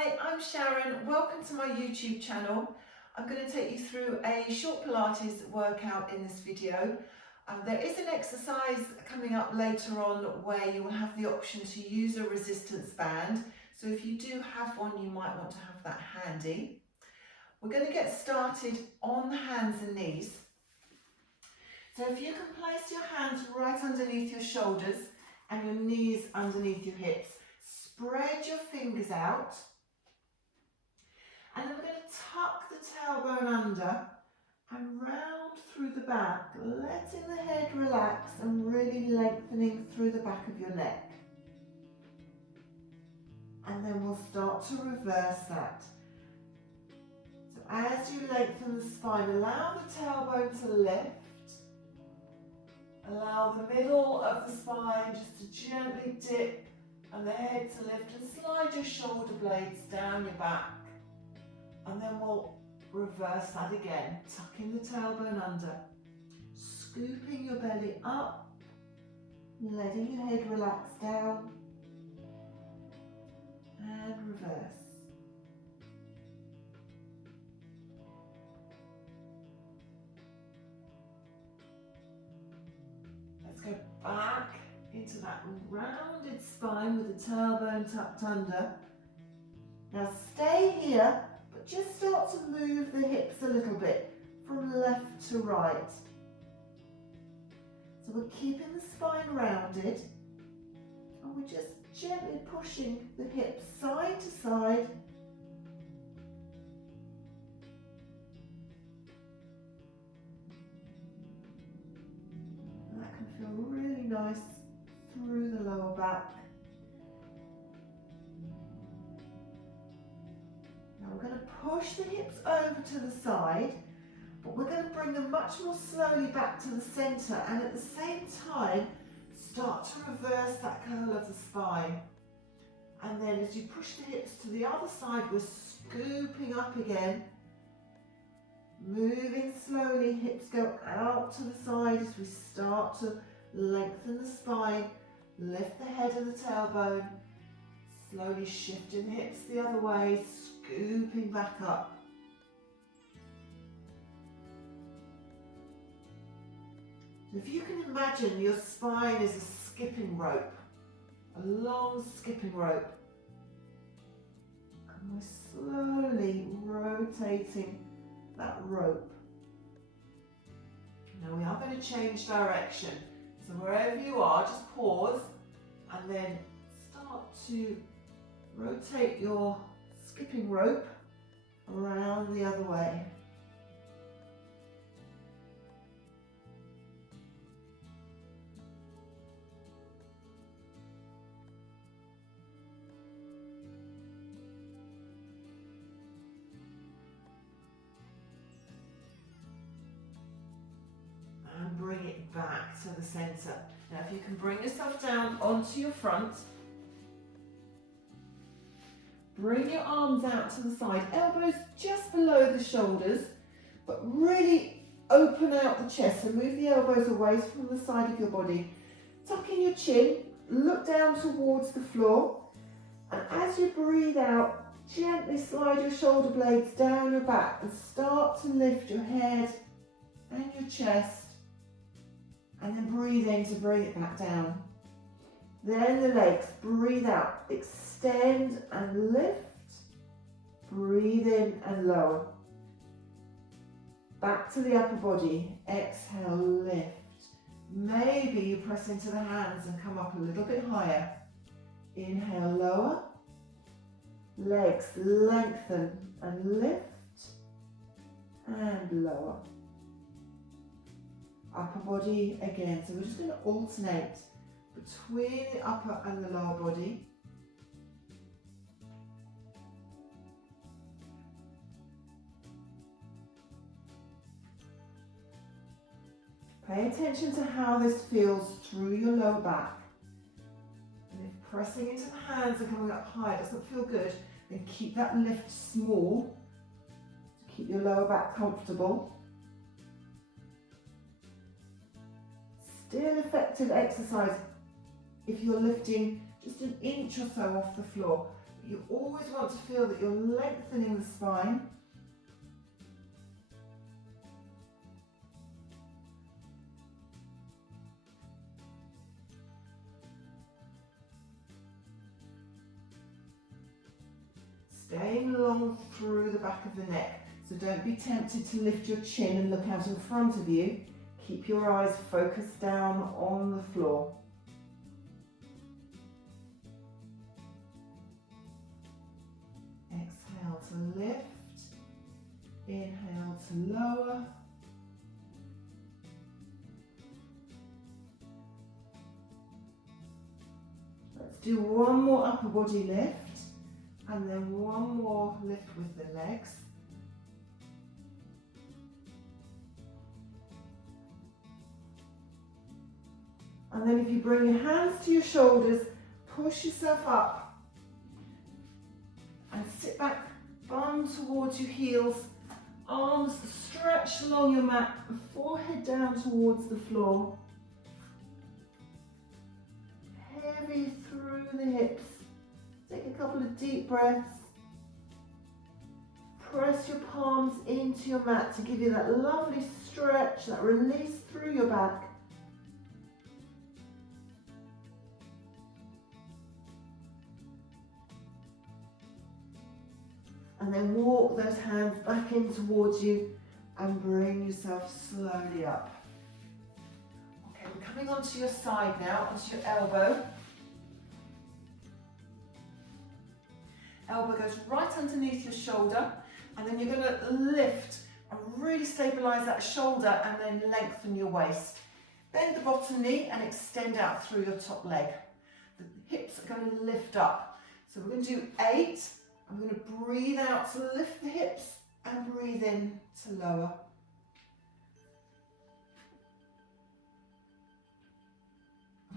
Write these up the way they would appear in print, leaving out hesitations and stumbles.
Hi, I'm Sharon. Welcome to my YouTube channel. I'm going to take you through a short Pilates workout in this video. There is an exercise coming up later on where you will have the option to use a resistance band. So if you do have one, you might want to have that handy. We're going to get started on the hands and knees. So if you can place your hands right underneath your shoulders and your knees underneath your hips, spread your fingers out, and then we're going to tuck the tailbone under and round through the back, letting the head relax and really lengthening through the back of your neck. And then we'll start to reverse that. So as you lengthen the spine, allow the tailbone to lift. Allow the middle of the spine just to gently dip and the head to lift, and slide your shoulder blades down your back. And then we'll reverse that again, tucking the tailbone under, scooping your belly up, letting your head relax down, and reverse. Let's go back into that rounded spine with the tailbone tucked under. Now stay here, but just start to move the hips a little bit from left to right. So we're keeping the spine rounded, and we're just gently pushing the hips side to side. And that can feel really nice through the lower back. Now we're going to push the hips over to the side, but we're going to bring them much more slowly back to the centre, and at the same time start to reverse that curl of the spine. And then as you push the hips to the other side, we're scooping up again, moving slowly. Hips go out to the side as we start to lengthen the spine, lift the head and the tailbone, slowly shifting the hips the other way, scooping back up. So if you can imagine your spine is a skipping rope, a long skipping rope, and we're slowly rotating that rope. Now we are going to change direction. So wherever you are, just pause and then start to rotate your skipping rope around the other way. And bring it back to the centre. Now if you can bring yourself down onto your front, bring your arms out to the side, elbows just below the shoulders, but really open out the chest. So move the elbows away from the side of your body. Tuck in your chin, look down towards the floor, and as you breathe out, gently slide your shoulder blades down your back and start to lift your head and your chest, and then breathe in to bring it back down. Then the legs, breathe out, extend and lift, breathe in and lower. Back to the upper body, exhale, lift. Maybe you press into the hands and come up a little bit higher. Inhale, lower. Legs lengthen and lift, and lower. Upper body again, so we're just going to alternate between the upper and the lower body. Pay attention to how this feels through your lower back. And if pressing into the hands and coming up high doesn't feel good, then keep that lift small to keep your lower back comfortable. Still effective exercise if you're lifting just an inch or so off the floor. You always want to feel that you're lengthening the spine. Staying long through the back of the neck. So don't be tempted to lift your chin and look out in front of you. Keep your eyes focused down on the floor. Exhale to lift, inhale to lower. Let's do one more upper body lift and then one more lift with the legs. And then if you bring your hands to your shoulders, push yourself up. And sit back, bum towards your heels, arms stretched along your mat, and forehead down towards the floor. Heavy through the hips. Take a couple of deep breaths. Press your palms into your mat to give you that lovely stretch, that release through your back. And then walk those hands back in towards you and bring yourself slowly up. Okay, we're coming onto your side now, onto your elbow. Elbow goes right underneath your shoulder, and then you're going to lift and really stabilise that shoulder and then lengthen your waist. Bend the bottom knee and extend out through your top leg. The hips are going to lift up. So we're going to do 8. I'm going to breathe out to lift the hips and breathe in to lower.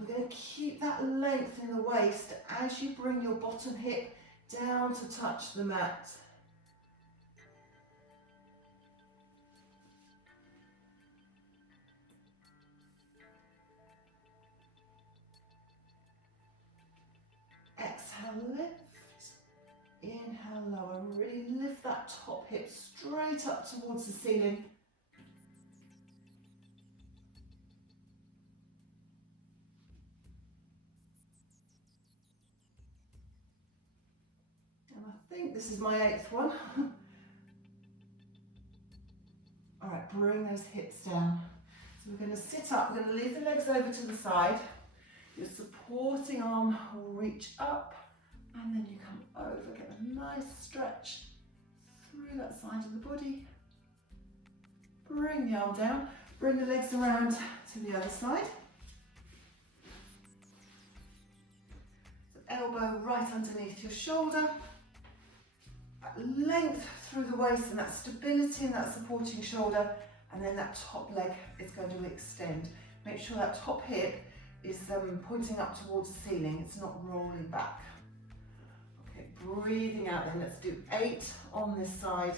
We're going to keep that length in the waist as you bring your bottom hip down to touch the mat. Exhale, lift. Inhale, lower. Really lift that top hip straight up towards the ceiling. And I think this is my 8th one. All right, bring those hips down. So we're going to sit up, we're going to leave the legs over to the side. Your supporting arm will reach up. And then you come over, get a nice stretch through that side of the body. Bring the arm down, bring the legs around to the other side. So elbow right underneath your shoulder. That length through the waist and that stability in that supporting shoulder. And then that top leg is going to extend. Make sure that top hip is pointing up towards the ceiling. It's not rolling back. Breathing out then, let's do 8 on this side.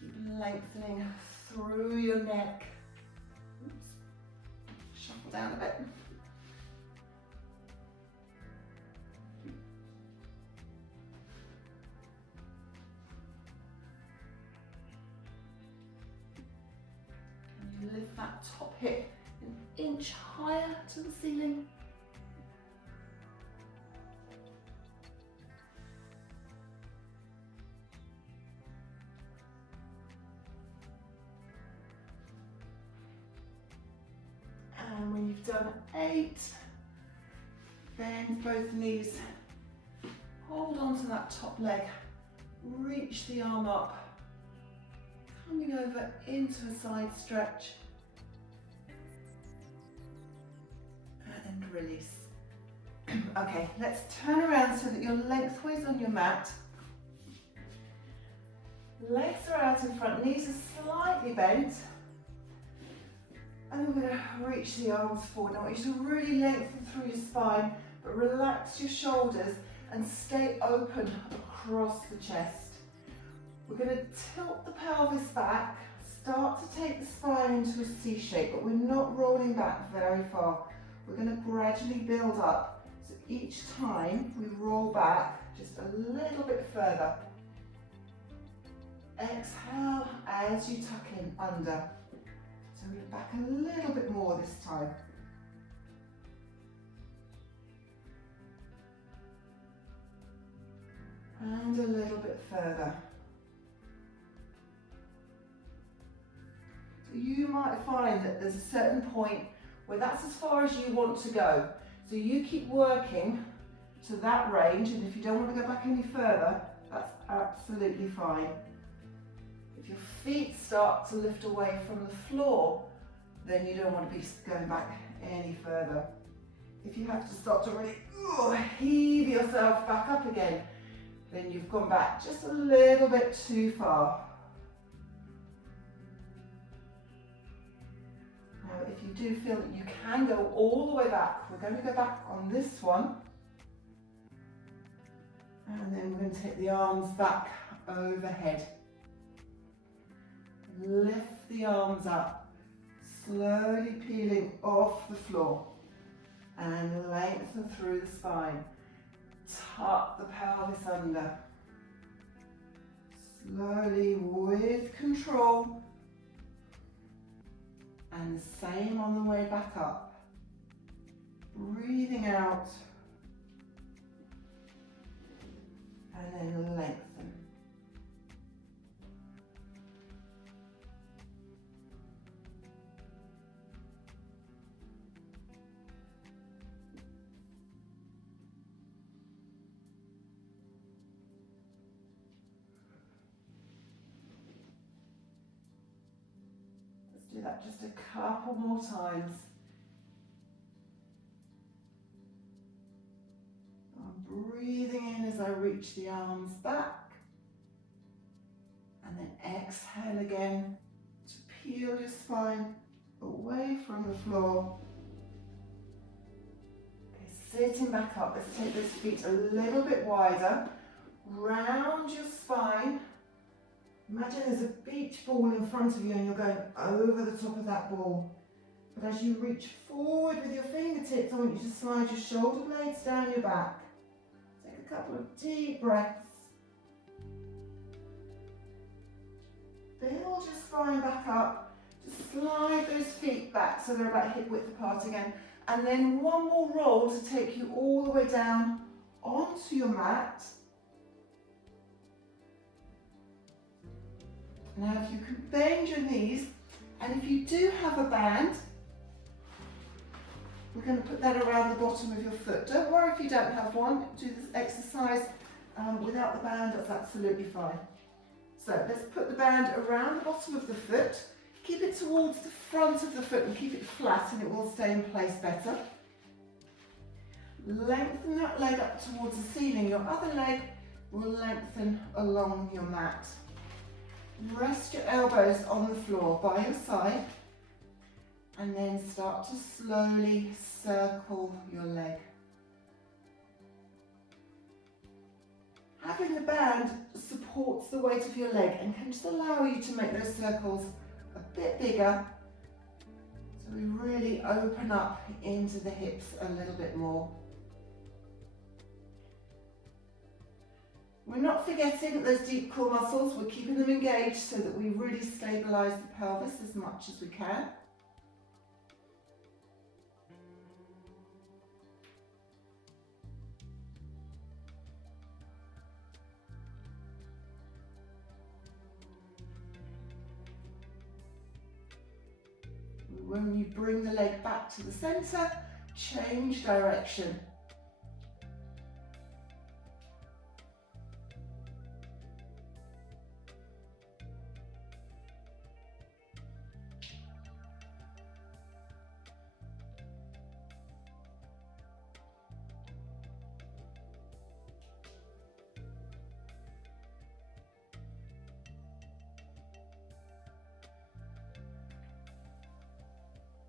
Keep lengthening through your neck. Oops. Shuffle down a bit. Lift that top hip an inch higher to the ceiling. And when you've done 8, bend both knees, hold on to that top leg, reach the arm up. Coming over into a side stretch and release. Okay, let's turn around so that you're lengthways on your mat. Legs are out in front, knees are slightly bent. And we're going to reach the arms forward. I want you to really lengthen through your spine, but relax your shoulders and stay open across the chest. We're going to tilt the pelvis back, start to take the spine into a C shape, but we're not rolling back very far. We're going to gradually build up. So each time we roll back just a little bit further. Exhale as you tuck in under. So we're back a little bit more this time. And a little bit further. So you might find that there's a certain point where that's as far as you want to go. So you keep working to that range, and if you don't want to go back any further, that's absolutely fine. If your feet start to lift away from the floor, then you don't want to be going back any further. If you have to start to really heave yourself back up again, then you've gone back just a little bit too far. Now, if you do feel that you can go all the way back, we're going to go back on this one. And then we're going to take the arms back overhead. Lift the arms up, slowly peeling off the floor and lengthen through the spine. Tuck the pelvis under. Slowly, with control. And the same on the way back up. Breathing out. And then lengthen. Do that just a couple more times. I'm breathing in as I reach the arms back. And then exhale again to peel your spine away from the floor. Okay, sitting back up. Let's take those feet a little bit wider. Round your spine. Imagine there's a beach ball in front of you and you're going over the top of that ball. But as you reach forward with your fingertips, I want you to slide your shoulder blades down your back. Take a couple of deep breaths. Build your spine back up. Just slide those feet back so they're about hip width apart again. And then one more roll to take you all the way down onto your mat. Now if you can bend your knees, and if you do have a band, we're going to put that around the bottom of your foot. Don't worry if you don't have one, do this exercise without the band, that's absolutely fine. So let's put the band around the bottom of the foot, keep it towards the front of the foot and keep it flat and it will stay in place better. Lengthen that leg up towards the ceiling, your other leg will lengthen along your mat. Rest your elbows on the floor by your side and then start to slowly circle your leg. Having the band supports the weight of your leg and can just allow you to make those circles a bit bigger so we really open up into the hips a little bit more. We're not forgetting those deep core muscles, we're keeping them engaged so that we really stabilise the pelvis as much as we can. When you bring the leg back to the centre, change direction.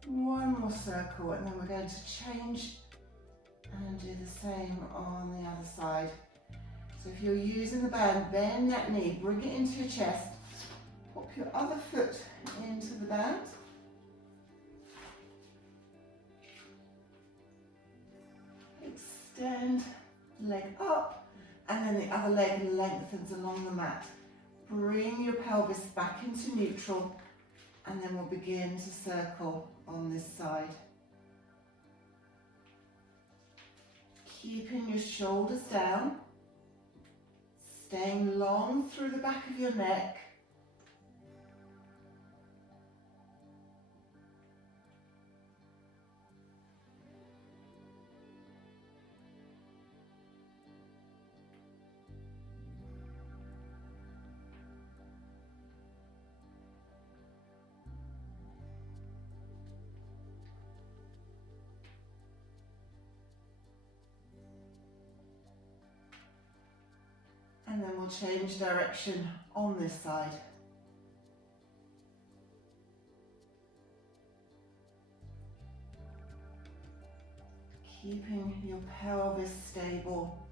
One more circle and then we're going to change and do the same on the other side. So if you're using the band, bend that knee, bring it into your chest, Pop your other foot into the band. Extend the leg up, and then the other leg lengthens along the mat. Bring your pelvis back into neutral, and then we'll begin to circle on this side. Keeping your shoulders down, staying long through the back of your neck. And then we'll change direction on this side. Keeping your pelvis stable.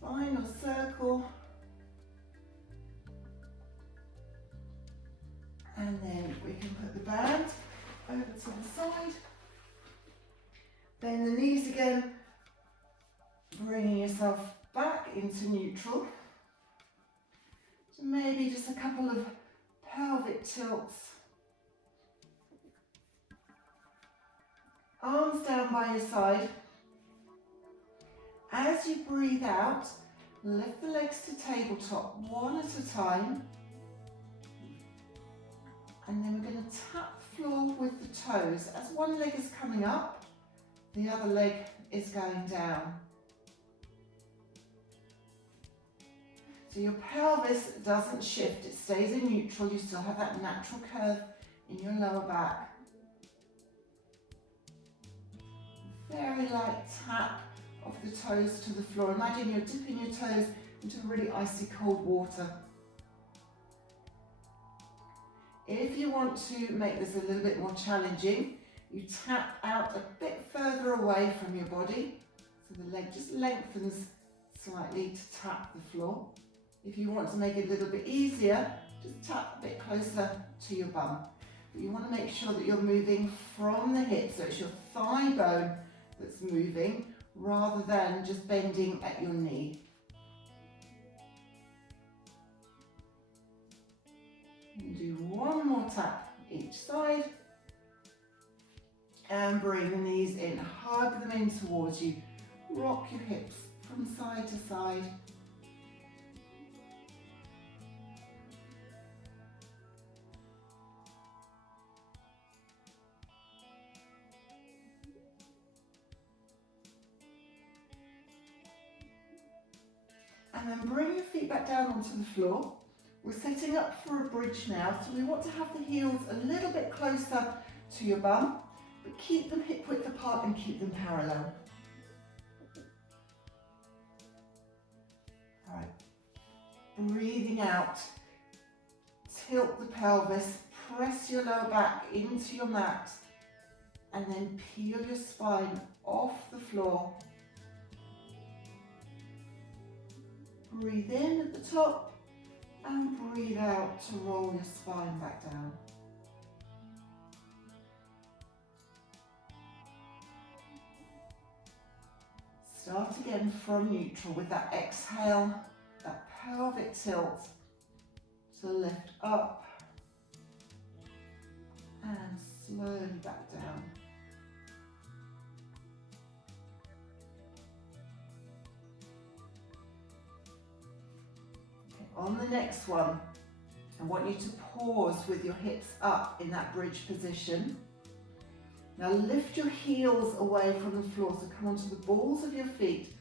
Final circle, and then we can put the band over to the side. Bend the knees again, bringing yourself back into neutral. So maybe just a couple of pelvic tilts. Arms down by your side. As you breathe out, lift the legs to tabletop one at a time. And then we're going to tap the floor with the toes. As one leg is coming up, the other leg is going down. So your pelvis doesn't shift, it stays in neutral. You still have that natural curve in your lower back. Very light tap of the toes to the floor. Imagine you're dipping your toes into really icy cold water. If you want to make this a little bit more challenging, you tap out a bit further away from your body, so the leg just lengthens slightly to tap the floor. If you want to make it a little bit easier, just tap a bit closer to your bum. But you want to make sure that you're moving from the hip, so it's your thigh bone that's moving, rather than just bending at your knee. And do one more tap each side. And bring the knees in, hug them in towards you. Rock your hips from side to side. And then bring your feet back down onto the floor. We're setting up for a bridge now, so we want to have the heels a little bit closer to your bum, but keep them hip width apart and keep them parallel. All right, breathing out, tilt the pelvis, press your lower back into your mat, and then peel your spine off the floor. Breathe in at the top and breathe out to roll your spine back down. Start again from neutral with that exhale, that pelvic tilt to lift up and slowly back down. On the next one, I want you to pause with your hips up in that bridge position. Now lift your heels away from the floor, so come onto the balls of your feet.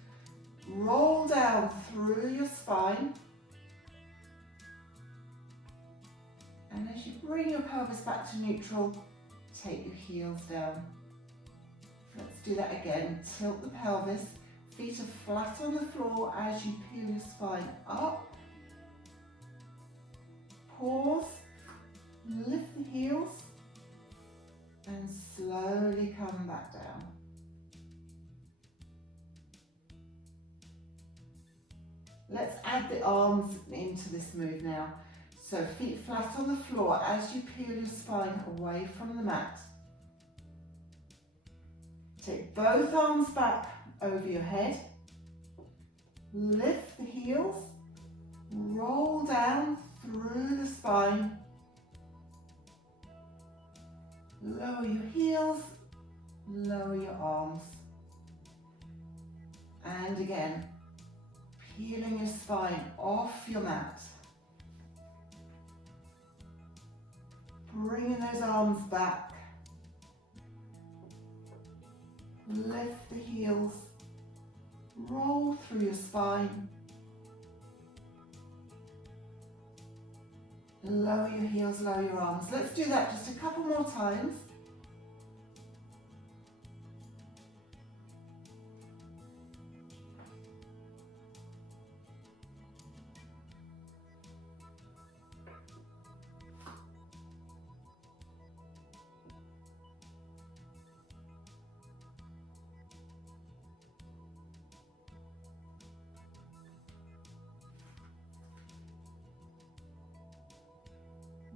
Roll down through your spine. And as you bring your pelvis back to neutral, take your heels down. Let's do that again. Tilt the pelvis. Feet are flat on the floor as you peel your spine up Pause, lift the heels, and slowly come back down. Let's add the arms into this move now. So feet flat on the floor as you peel your spine away from the mat. Take both arms back over your head. Lift the heels. Roll down through the spine. Lower your heels. Lower your arms. And again, peeling your spine off your mat. Bringing those arms back. Lift the heels. Roll through your spine. Lower your heels, lower your arms. Let's do that just a couple more times.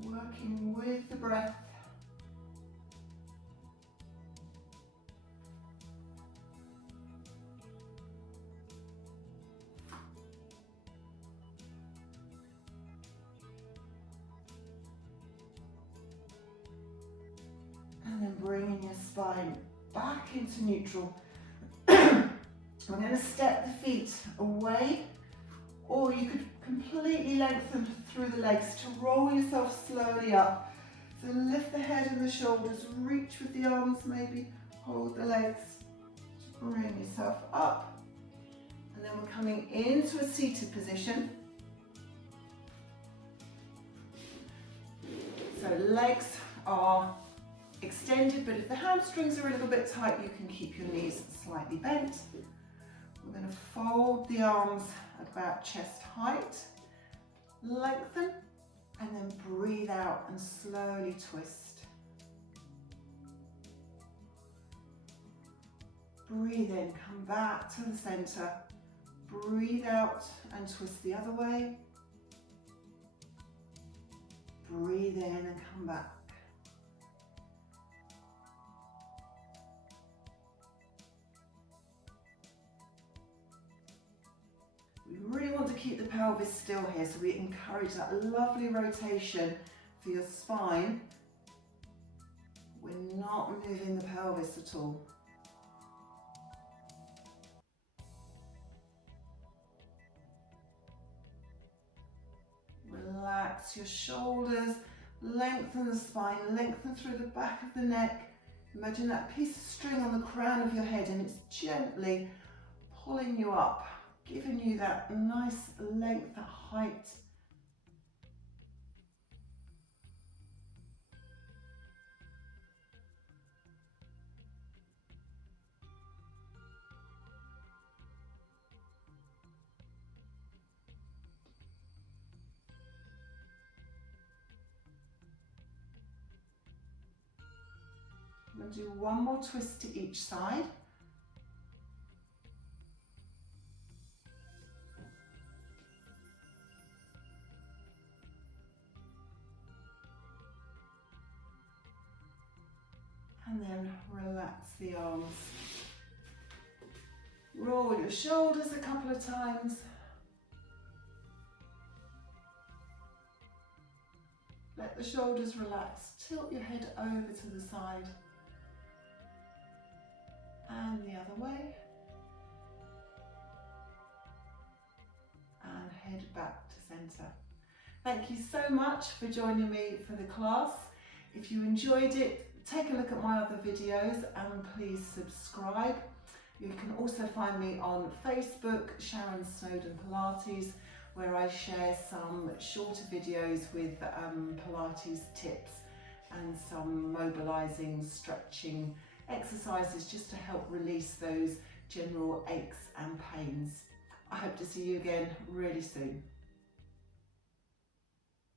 Working with the breath. And then bringing your spine back into neutral. We're going to step the feet away, or you could completely lengthen through the legs to roll yourself slowly up. So lift the head and the shoulders, reach with the arms, maybe hold the legs, bring yourself up. And then we're coming into a seated position. So legs are extended, but if the hamstrings are a little bit tight, you can keep your knees slightly bent. We're going to fold the arms about chest height, lengthen, and then breathe out and slowly twist. Breathe in, come back to the center. Breathe out and twist the other way. Breathe in and come back. We really want to keep the pelvis still here, so we encourage that lovely rotation for your spine. We're not moving the pelvis at all. Relax your shoulders, lengthen the spine, lengthen through the back of the neck. Imagine that piece of string on the crown of your head and it's gently pulling you up, giving you that nice length, that height. We'll do one more twist to each side. And then relax the arms. Roll your shoulders a couple of times. Let the shoulders relax. Tilt your head over to the side. And the other way. And head back to center. Thank you so much for joining me for the class. If you enjoyed it, take a look at my other videos and please subscribe. You can also find me on Facebook, Sharon Snowden Pilates, where I share some shorter videos with Pilates tips and some mobilizing, stretching exercises just to help release those general aches and pains. I hope to see you again really soon.